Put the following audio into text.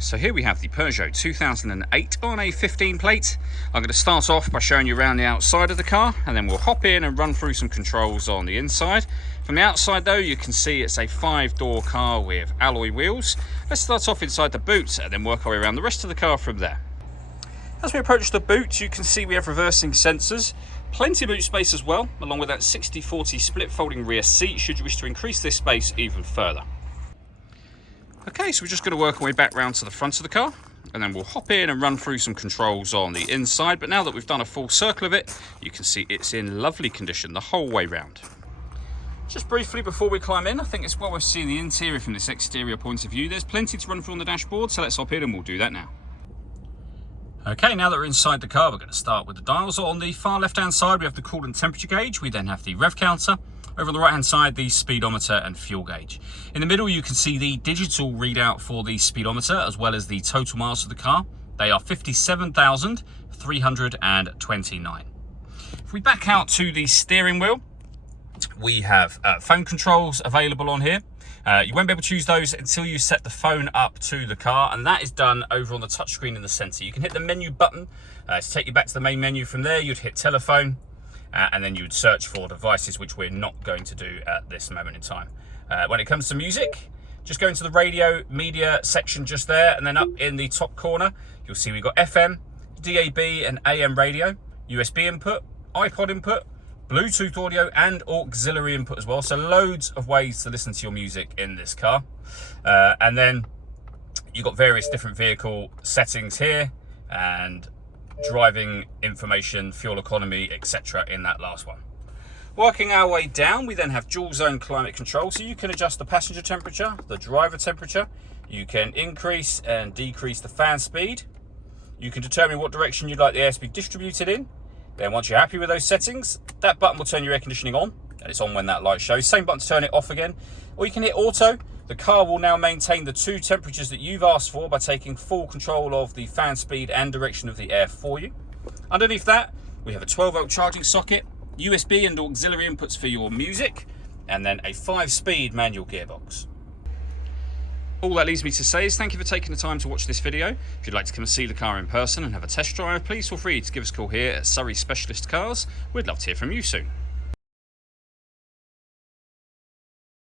So here we have the Peugeot 2008 on a 15 plate. I'm going to start off by showing you around the outside of the car, and then we'll hop in and run through some controls on the inside. From the outside though, you can see it's a 5-door car with alloy wheels. Let's start off inside the boot and then work our way around the rest of the car from there. As we approach the boot, you can see we have reversing sensors. Plenty of boot space as well, along with that 60/40 split folding rear seat should you wish to increase this space even further. Okay, so we're just going to work our way back round to the front of the car, and then we'll hop in and run through some controls on the inside. But now that we've done a full circle of it, you can see it's in lovely condition the whole way round. Just briefly before we climb in, I think it's well worth seeing the interior from this exterior point of view. There's plenty to run through on the dashboard, so let's hop in and we'll do that now. Okay, now that we're inside the car, we're going to start with the dials. On the far left-hand side, we have the coolant temperature gauge. We then have the rev counter. Over on the right-hand side, the speedometer and fuel gauge. In the middle, you can see the digital readout for the speedometer, as well as the total miles of the car. They are 57,329. If we back out to the steering wheel, we have phone controls available on here. You won't be able to use those until you set the phone up to the car, and that is done over on the touchscreen in the center. You can hit the menu button to take you back to the main menu. From there, you'd hit telephone, and then you would search for devices, which we're not going to do at this moment in time. When it comes to music, just go into the radio media section just there, and then up in the top corner, you'll see we've got FM, DAB and AM radio, USB input, iPod input, Bluetooth audio and auxiliary input as well. So loads of ways to listen to your music in this car. And then you've got various different vehicle settings here, and driving information, fuel economy, etc. in that last one. Working our way down, we then have dual zone climate control, so you can adjust the passenger temperature, the driver temperature. You can increase and decrease the fan speed. You can determine what direction you'd like the air to be distributed in. Then once you're happy with those settings, that button will turn your air conditioning on, and it's on when that light shows. Same button to turn it off again. Or you can hit auto. The car will now maintain the two temperatures that you've asked for by taking full control of the fan speed and direction of the air for you. Underneath that, we have a 12-volt charging socket, USB and auxiliary inputs for your music, and then a 5-speed manual gearbox. All that leaves me to say is thank you for taking the time to watch this video. If you'd like to come and see the car in person and have a test drive, please feel free to give us a call here at Surrey Specialist Cars. We'd love to hear from you soon.